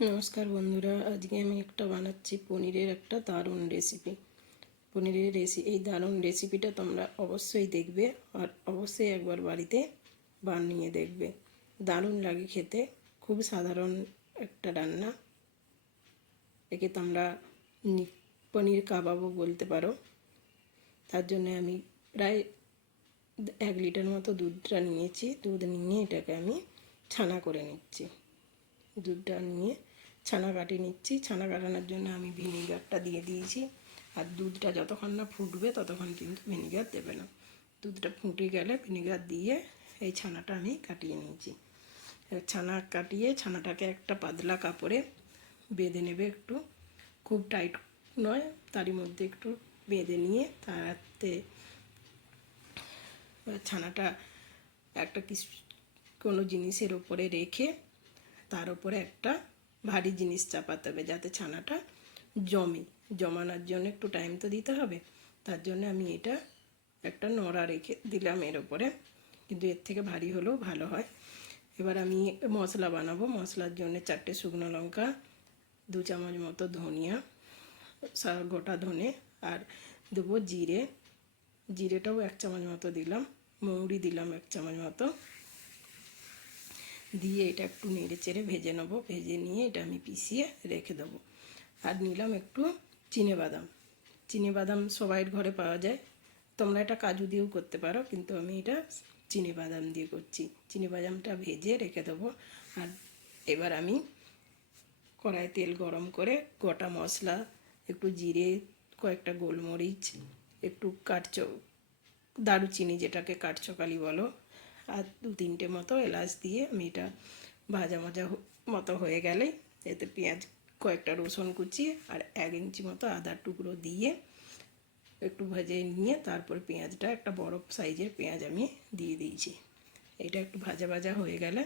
নমস্কার বন্ধুরা, আজকে আমি একটা বানাচ্ছি পনিরের একটা দারুণ রেসিপি। এই দারুণ রেসিপিটা তোমরা অবশ্যই দেখবে আর অবশ্যই একবার বাড়িতে বানিয়ে দেখবে। দারুণ লাগে খেতে, খুব সাধারণ একটা রান্না। একে তোমরা পনির কাবাবও বলতে পারো। তার জন্য আমি প্রায় 1 লিটার মতো দুধটা নিয়েছি। দুধ নিয়ে এটাকে আমি ছানা করে নিচ্ছি। দুধটা নিয়ে ছানা কাটিয়ে নিচ্ছি। ছানা কাটানোর জন্য আমি ভিনিগারটা দিয়ে দিয়েছি। আর দুধটা যতক্ষণ না ফুটবে ততক্ষণ কিন্তু ভিনিগার দেবে না। দুধটা ফুটে গেলে ভিনিগার দিয়ে এই ছানাটা আমি কাটিয়ে নিয়েছি। ছানা কাটিয়ে ছানাটাকে একটা পাতলা কাপড়ে বেঁধে নেবে, একটু খুব টাইট নয়, তারই মধ্যে একটু বেঁধে নিয়ে তাতে ছানাটা একটা কোনো জিনিসের ওপরে রেখে তার উপরে একটা ভারী জিনিস চাপাতে হবে যাতে ছানাটা জমানোর জন্য একটু টাইম তো দিতে হবে। তার জন্য আমি এটা একটা নড়া রেখে দিলাম এর ওপরে, কিন্তু এর থেকে ভারী হলেও ভালো হয়। এবার আমি মশলা বানাবো। মশলার জন্য 4টে শুকনো লঙ্কা, 2 চামচ মতো ধনিয়া, গোটা ধনে, আর দেবো জিরেটাও 1 চামচ মতো দিলাম, মৌরি দিলাম 1 চামচ মতো দিয়ে এটা একটু নেড়ে চেড়ে ভেজে নেবো। ভেজে নিয়ে এটা আমি পিষিয়ে রেখে দেবো। আর নিলাম একটু চিনেবাদাম সবাইয়ের ঘরে পাওয়া যায়। তোমরা এটা কাজু দিয়েও করতে পারো, কিন্তু আমি এটা চিনেবাদাম দিয়ে করছি। চিনেবাদামটা ভেজে রেখে দেবো। আর এবার আমি কড়াই তেল গরম করে গোটা মশলা, একটু জিরে, কয়েকটা গোলমরিচ, একটু দারুচিনি যেটাকে কাঠচকালি বলো, আর 2-3টে মতো এলাচ দিয়ে আমি এটা ভাজা মতো হয়ে গেলেই এতে পেঁয়াজ, কয়েকটা রসুন কুচি আর 1 ইঞ্চি মতো আদার টুকরো দিয়ে একটু ভেজে নিয়ে তারপর পেঁয়াজটা, একটা বড় সাইজের পেঁয়াজ আমি দিয়ে দিয়েছি। এটা একটু ভাজা হয়ে গেলে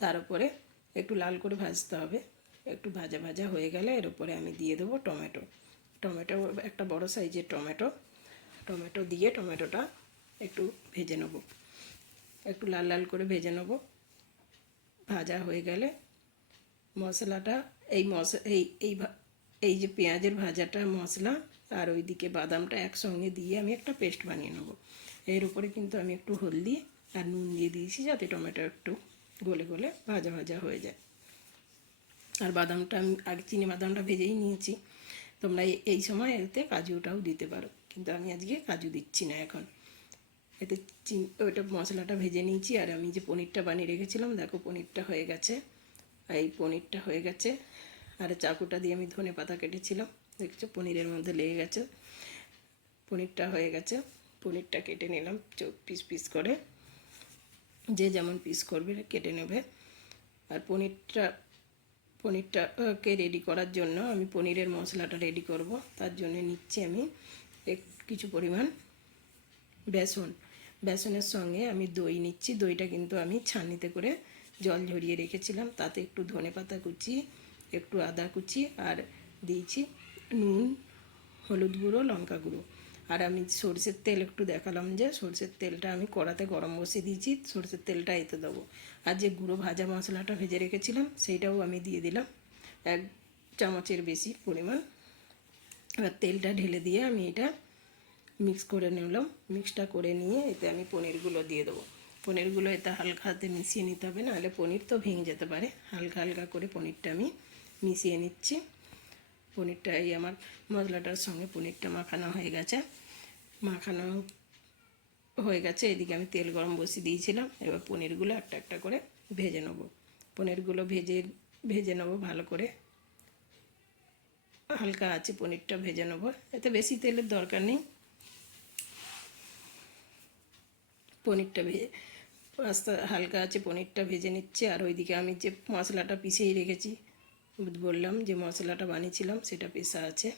তার উপরে একটু লাল করে ভাজতে হবে। একটু ভাজা হয়ে গেলে এর উপরে আমি দিয়ে দেবো টমেটো। একটা বড় সাইজের টমেটো দিয়ে টমেটোটা একটু ভেজে নেব, একটু লাল করে ভেজে নেব। ভাজা হয়ে গেলে মশলাটা এই যে পেঁয়াজের ভাজাটা মশলা আর ওইদিকে বাদামটা একসঙ্গে দিয়ে আমি একটা পেস্ট বানিয়ে নেব। এর উপরে কিন্তু আমি একটু হলদি আর নুন দিয়ে দিয়েছি যাতে টমেটো একটু গলে ভাজা হয়ে যায়। আর বাদামটা আমি আগে বাদামটা ভেজেই নিয়েছি। তোমরা এই সময় এতে কাজুটাও দিতে পারো, কিন্তু আমি আজকে কাজু দিচ্ছি না এখন। এতে ওইটা মশলাটা ভেজে নিয়েছি। আর আমি যে পনিরটা বানিয়ে রেখেছিলাম, দেখো পনিরটা হয়ে গেছে। আর চাকুটা দিয়ে আমি ধনে পাতা কেটেছিলাম, দেখছো পনিরের মধ্যে লেগে গেছে। পনিরটা হয়ে গেছে। পনিরটা কেটে নিলাম পিস করে, যে যেমন পিস করবে কেটে নেবে। আর পনিরটাকে রেডি করার জন্য আমি পনিরের মশলাটা রেডি করব। তার জন্য নিচ্ছি আমি কিছু পরিমাণ বেসনের সঙ্গে আমি দই নিচ্ছি। দইটা কিন্তু আমি ছাঁকনিতে করে জল ঝরিয়ে রেখেছিলাম। তাতে একটু ধনেপাতা কুচি, একটু আদা কুচি আর দিয়েছি নুন, হলুদ গুঁড়ো, লঙ্কা গুঁড়ো। আর আমি সরষের তেল একটু দেখালাম, যে সরষের তেলটা আমি কড়াতে গরম বসিয়ে দিয়েছি, সরষের তেলটা এতে দেবো। আর যে গুঁড়ো ভাজা মশলাটা ভেজে রেখেছিলাম সেইটাও আমি দিয়ে দিলাম 1 চামচের বেশি পরিমাণ। এবার তেলটা ঢেলে দিয়ে আমি এটা মিক্সটা করে নিয়ে এতে আমি পনিরগুলো দিয়ে দেবো। পনিরগুলো এতে হালকা হাতে মিশিয়ে নিতে হবে, নাহলে পনির তো ভেঙে যেতে পারে। হালকা করে পনিরটা আমি মিশিয়ে নিচ্ছি। পনিরটা এই আমার মশলাটার সঙ্গে পনিরটা মাখানো হয়ে গেছে। এদিকে আমি তেল গরম বসিয়ে দিয়েছিলাম। এবার পনিরগুলো একটা করে ভেজে নেব। পনিরগুলো ভেজে নেব ভালো করে, হালকা আছে পনিরটা ভেজে নেব। এতে বেশি তেলের দরকার নেই। পনিরটা হালকা আছে পনিরটা ভেজে নিচ্ছে। আর ওইদিকে আমি যে মশলাটা পিষেই রেখেছি, বললাম যে মশলাটা বানিয়েছিলাম সেটা পেশা আছে।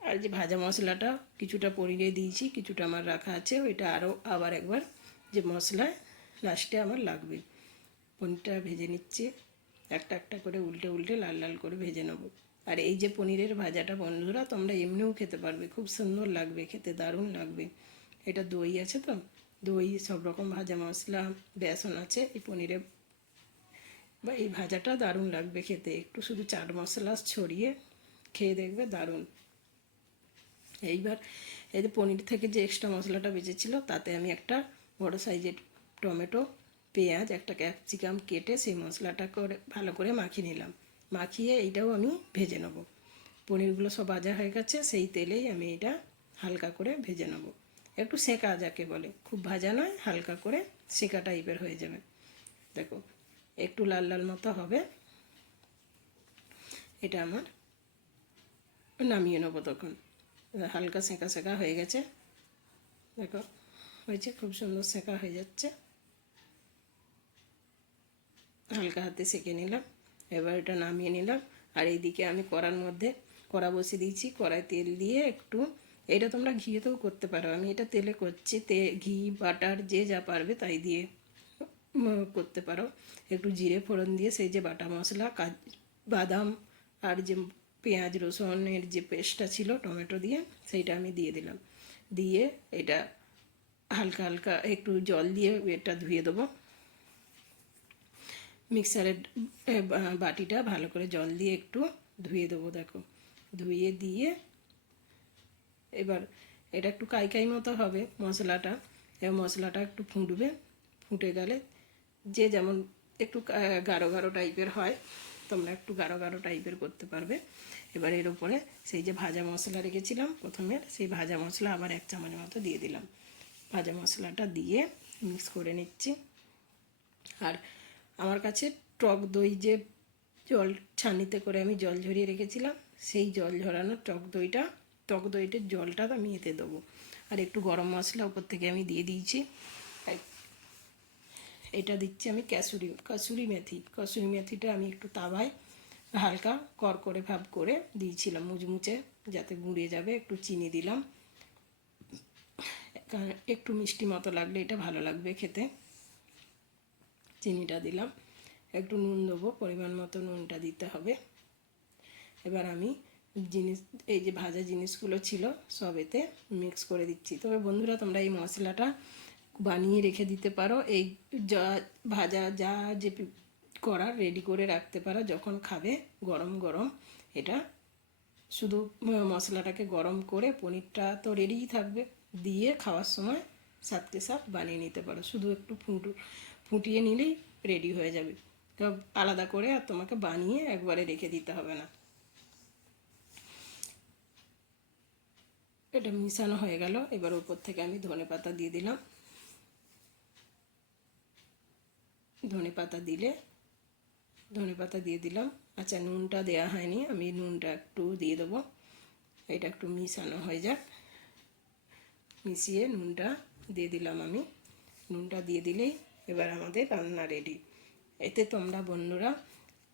আর যে ভাজা মশলাটা কিছুটা পনিরে দিয়েছি, কিছুটা আমার রাখা আছে। ওইটা আবার একবার যে মশলা লাস্টে আমার লাগবে। পনিরটা ভেজে নিচ্ছে, একটা করে উল্টে লাল করে ভেজে নেব। আর এই যে পনিরের ভাজাটা বন্ধুরা তোমরা এমনিও খেতে পারবে, খুব সুন্দর লাগবে খেতে, দারুণ লাগবে। এটা দই আছে তো, দই, সব রকম ভাজা মশলা, বেসন আছে। এই পনিরে বা এই ভাজাটা দারুণ লাগবে খেতে, একটু শুধু চাট মশলা ছড়িয়ে খেয়ে দেখবে দারুণ। এইবার এই যে পনির থেকে যে এক্সট্রা মশলাটা বেঁচেছিল তাতে আমি একটা বড় সাইজের টমেটো, পেঁয়াজ, একটা ক্যাপসিকাম কেটে সেই মশলাটা করে ভালো করে মাখিয়ে নিলাম। মাখিয়ে এইটাও আমি ভেজে নেব। পনিরগুলো সব ভাজা হয়ে গেছে, সেই তেলেই আমি এটা হালকা করে ভেজে নেব। একটু সেঁকা যাকে বলে, খুব ভাজা নয়, হালকা করে সেঁকা টাইপের হয়ে যাবে। দেখো একটু লাল লাল মতো হবে, এটা আমার নামিয়ে নেবো তখন। হালকা সেঁকা সেঁকা হয়ে গেছে, দেখো হয়েছে, খুব সুন্দর সেঁকা হয়ে যাচ্ছে। হালকা হাতে সেঁকে নিলাম, এবার এটা নামিয়ে নিলাম। আর এইদিকে আমি কড়া বসিয়ে দিয়েছি, কড়ায় তেল দিয়ে একটু, এটা তোমরা ঘিয়েতেও করতে পারো, আমি এটা তেলে করছি। ঘি বাটার যে যা পারবে তাই দিয়ে করতে পারো। একটু জিরে ফোড়ন দিয়ে সেই যে বাটা মশলা, বাদাম আর যে পেঁয়াজ রসুনের যে পেস্টটা ছিল টমেটো দিয়ে, সেইটা আমি দিয়ে দিলাম। দিয়ে এটা হালকা হালকা একটু জল দিয়ে এটা ধুয়ে দেবো। মিক্সারের বাটিটা ভালো করে জল দিয়ে একটু ধুয়ে দেবো। দেখো ধুয়ে দিয়ে এবার এটা একটু কাই মতো হবে মশলাটা। এবার মশলাটা একটু ফুটবে, ফুটে গেলে যে যেমন একটু গাঢ় গাঢ় টাইপের হয়, তোমরা একটু গাঢ় গাঢ় টাইপের করতে পারবে। এবার এর উপরে সেই যে ভাজা মশলা রেখেছিলাম প্রথমে, সেই ভাজা মশলা আবার 1 চামচ মতো দিয়ে দিলাম। ভাজা মশলাটা দিয়ে মিক্স করে নিচ্ছি। আর আমার কাছে টক দই, যে জল ছাঁনিতে করে আমি জল ঝরিয়ে রেখেছিলাম, সেই জল ঝরানো টক দইটার জলটা আমি এতে দেবো। আর একটু গরম মশলা উপর থেকে আমি দিয়ে দিয়েছি। এটা দিচ্ছি আমি কসুরি মেথিটা আমি একটু তাওয়ায় হালকা করকরে ভাব করে দিয়েছিলাম, মুচমুচে যাতে গুঁড়ে যাবে। একটু চিনি দিলাম, একটু মিষ্টি মতো লাগলে এটা ভালো লাগবে খেতে, চিনিটা দিলাম। একটু নুন দেবো, পরিমাণ মতো নুনটা দিতে হবে। এবার আমি এই যে ভাজা জিনিসগুলো ছিল সব এতে মিক্স করে দিচ্ছি। তবে বন্ধুরা তোমরা এই মশলাটা বানিয়ে রেখে দিতে পারো, এই ভাজা যে করার রেডি করে রাখতে পারো, যখন খাবে গরম গরম এটা শুধু মশলাটাকে গরম করে পনিরটা তো রেডিই থাকবে, দিয়ে খাওয়ার সময় সাথে সাথ বানিয়ে নিতে পারো। শুধু একটু ফুটিয়ে নিলেই রেডি হয়ে যাবে। তো আলাদা করে আর তোমাকে বানিয়ে একবারে রেখে দিতে হবে না। এটা মিশানো হয়ে গেল, এবার উপর থেকে আমি ধনেপাতা দিয়ে দিলাম। ধনেপাতা দিয়ে দিলাম। আচ্ছা নুনটা দেওয়া হয়নি, আমি নুনটা একটু দিয়ে দেবো। এটা একটু মিশানো হয়ে যাক, মিশিয়ে নুনটা দিয়ে দিলাম আমি। নুনটা দিয়ে দিলেই এবার আমাদের রান্না রেডি। এতে তোমরা বন্ধুরা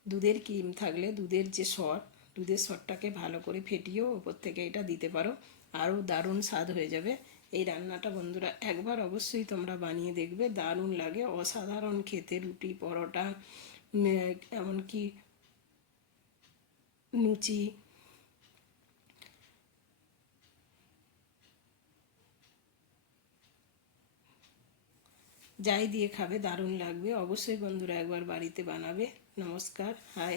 দুধের ক্রিম থাকলে দুধের সরটাকে ভালো করে ফেটিয়েও ওপর থেকে এটা দিতে পারো, আরও দারুণ স্বাদ হয়ে যাবে। এই রান্নাটা বন্ধুরা একবার অবশ্যই তোমরা বানিয়ে দেখবে, দারুণ লাগে, অসাধারণ খেতে। রুটি, পরোটা, এমনকি লুচি, যাই দিয়ে খাবে দারুণ লাগবে। অবশ্যই বন্ধুরা একবার বাড়িতে বানাবে। নমস্কার, হাই।